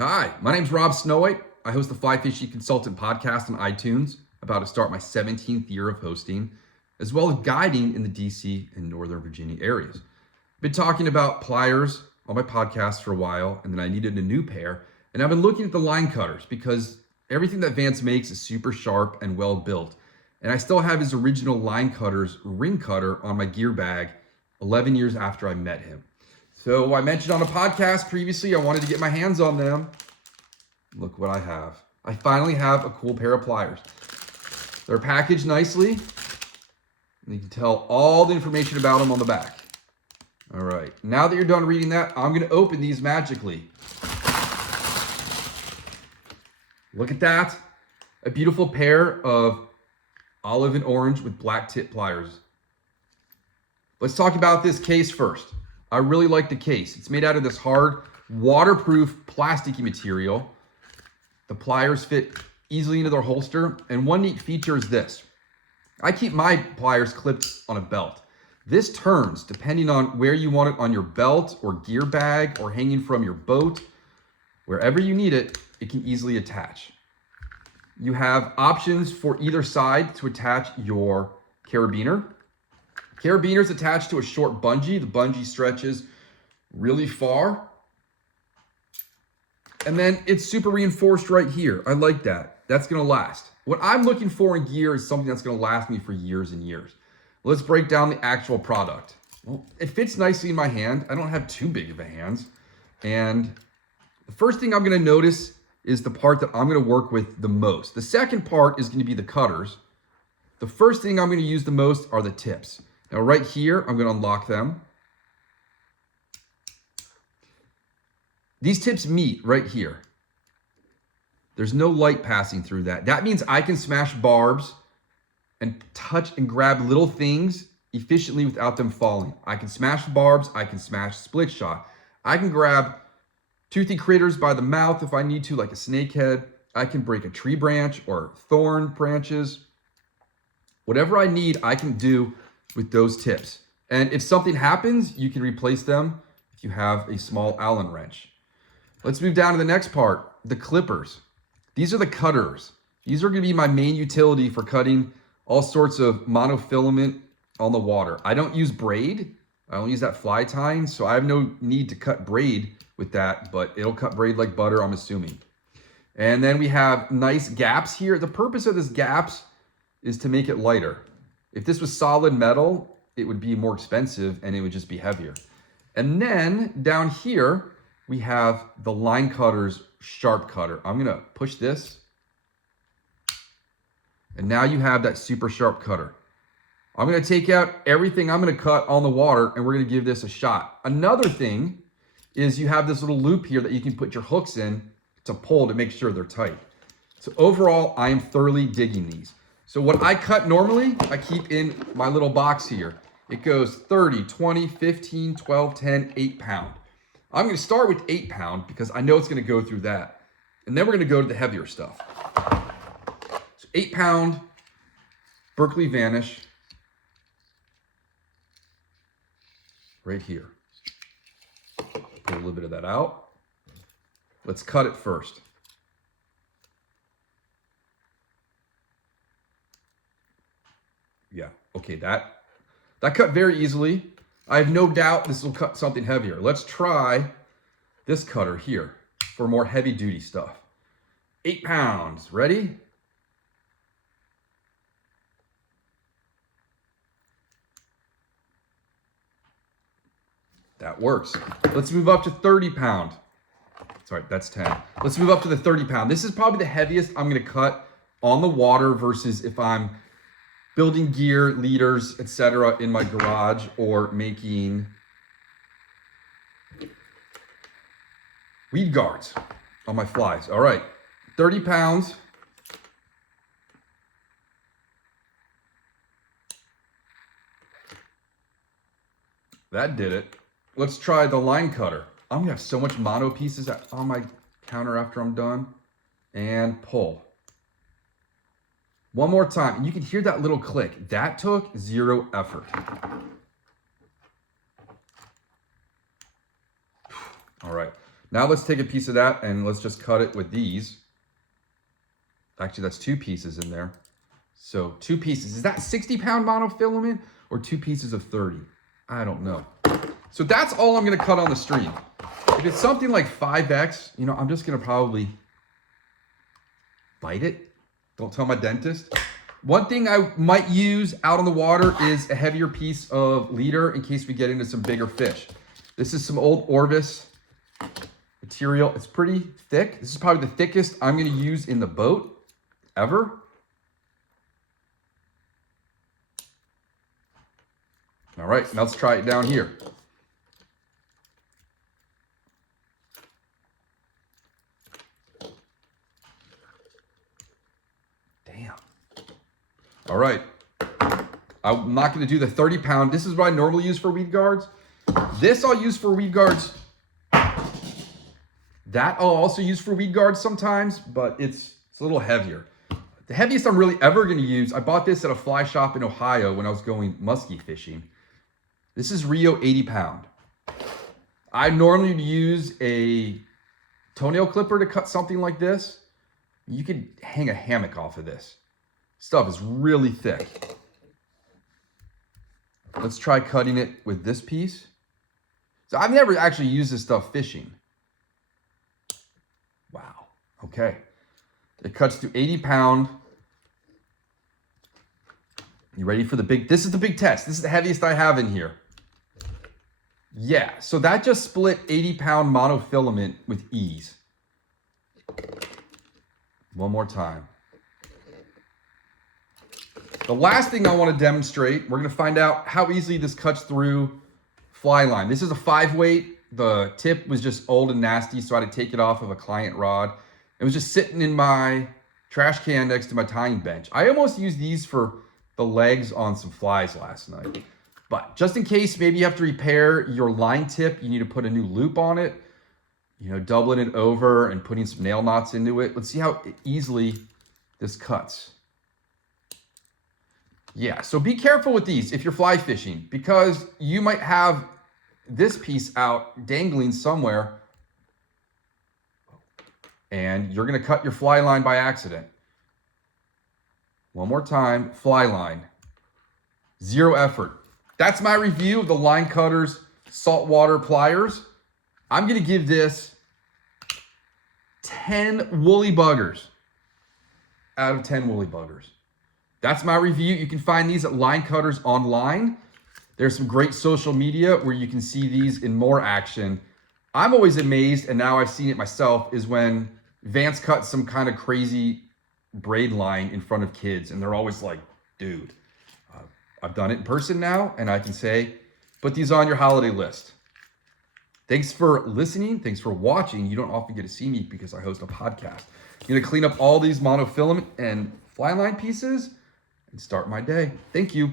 Hi, my name's Rob Snowhite. I host the Fly Fishing Consultant podcast on iTunes, about to start my 17th year of hosting, as well as guiding in the DC and Northern Virginia areas. I've been talking about pliers on my podcast for a while, and then I needed a new pair, and I've been looking at the Line Cutterz because everything that Vance makes is super sharp and well built. And I still have his original Line Cutterz ring cutter on my gear bag 11 years after I met him. So I mentioned on a podcast previously, I wanted to get my hands on them. Look what I have. I finally have a cool pair of pliers. They're packaged nicely. And you can tell all the information about them on the back. All right, now that you're done reading that, I'm gonna open these magically. Look at that. A beautiful pair of olive and orange with black tip pliers. Let's talk about this case first. I really like the case. It's made out of this hard, waterproof, plasticky material. The pliers fit easily into their holster. And one neat feature is this. I keep my pliers clipped on a belt. This turns depending on where you want it on your belt or gear bag or hanging from your boat. Wherever you need it, it can easily attach. You have options for either side to attach your carabiner. Carabiner is attached to a short bungee. The bungee stretches really far. And then it's super reinforced right here. I like that. That's gonna last. What I'm looking for in gear is something that's gonna last me for years and years. Let's break down the actual product. Well, it fits nicely in my hand. I don't have too big of a hands. And the first thing I'm gonna notice is the part that I'm gonna work with the most. The second part is gonna be the cutters. The first thing I'm gonna use the most are the tips. Now right here, I'm gonna unlock them. These tips meet right here. There's no light passing through that. That means I can smash barbs and touch and grab little things efficiently without them falling. I can smash barbs, I can smash split shot. I can grab toothy critters by the mouth if I need to, like a snakehead. I can break a tree branch or thorn branches. Whatever I need, I can do with those tips. And if something happens, you can replace them if you have a small Allen wrench. Let's move down to the next part, the clippers. These are the cutters. These are gonna be my main utility for cutting all sorts of monofilament on the water. I don't use braid. I don't use that fly tying, so I have no need to cut braid with that, but it'll cut braid like butter, I'm assuming. And then we have nice gaps here. The purpose of this gaps is to make it lighter. If this was solid metal, it would be more expensive and it would just be heavier. And then down here, we have the Line Cutterz sharp cutter. I'm gonna push this. And now you have that super sharp cutter. I'm gonna take out everything I'm gonna cut on the water and we're gonna give this a shot. Another thing is you have this little loop here that you can put your hooks in to pull to make sure they're tight. So overall, I am thoroughly digging these. So what I cut normally, I keep in my little box here. It goes 30, 20, 15, 12, 10, 8 pound. I'm gonna start with 8 pound because I know it's gonna go through that. And then we're gonna go to the heavier stuff. So 8 pound Berkeley Vanish right here. Pull a little bit of that out. Let's cut it first. Yeah, okay, that cut very easily. I have no doubt this will cut something heavier. Let's try this cutter here for more heavy duty stuff. 8 pounds, ready? That works. Let's move up to 30 pound. Sorry, that's 10. Let's move up to the 30 pound. This is probably the heaviest I'm gonna cut on the water versus if I'm building gear, leaders, etc. in my garage or making weed guards on my flies. All right, 30 pounds. That did it. Let's try the line cutter. I'm gonna have so much mono pieces on my counter after I'm done. And pull. One more time, and you can hear that little click. That took 0 effort. All right, Now let's take a piece of that and let's just cut it with these. Actually, that's 2 pieces in there. So 2 pieces. Is that 60-pound monofilament or 2 pieces of 30? I don't know. So that's all I'm going to cut on the stream. If it's something like 5X, you know, I'm just going to probably bite it. Don't tell my dentist. One thing I might use out on the water is a heavier piece of leader in case we get into some bigger fish. This is some old Orvis material. It's pretty thick. This is probably the thickest I'm going to use in the boat ever. All right, now let's try it down here. Damn. All right. I'm not going to do the 30-pound. This is what I normally use for weed guards. This I'll use for weed guards. That I'll also use for weed guards sometimes, but it's a little heavier. The heaviest I'm really ever going to use, I bought this at a fly shop in Ohio when I was going muskie fishing. This is Rio 80-pound. I normally use a toenail clipper to cut something like this. You could hang a hammock off of this. Stuff is really thick. Let's try cutting it with this piece. So I've never actually used this stuff fishing. Wow. Okay. It cuts to 80-pound. You ready for the big? This is the big test. This is the heaviest I have in here. Yeah. So that just split 80-pound monofilament with ease. One more time. The last thing I want to demonstrate, we're going to find out how easily this cuts through fly line. This is a 5-weight. The tip was just old and nasty, so I had to take it off of a client rod. It was just sitting in my trash can next to my tying bench. I almost used these for the legs on some flies last night. But just in case maybe you have to repair your line tip, you need to put a new loop on it, you know, doubling it over and putting some nail knots into it. Let's see how easily this cuts. Yeah, so be careful with these if you're fly fishing, because you might have this piece out dangling somewhere and you're going to cut your fly line by accident. One more time, fly line. 0 effort. That's my review of the Line Cutterz saltwater pliers. I'm going to give this 10 woolly buggers out of 10 woolly buggers. That's my review. You can find these at Line Cutterz online. There's some great social media where you can see these in more action. I'm always amazed, and now I've seen it myself, is when Vance cuts some kind of crazy braid line in front of kids, and they're always like, dude, I've done it in person now, and I can say, put these on your holiday list. Thanks for listening. Thanks for watching. You don't often get to see me because I host a podcast. I'm going to clean up all these monofilament and fly line pieces and start my day. Thank you.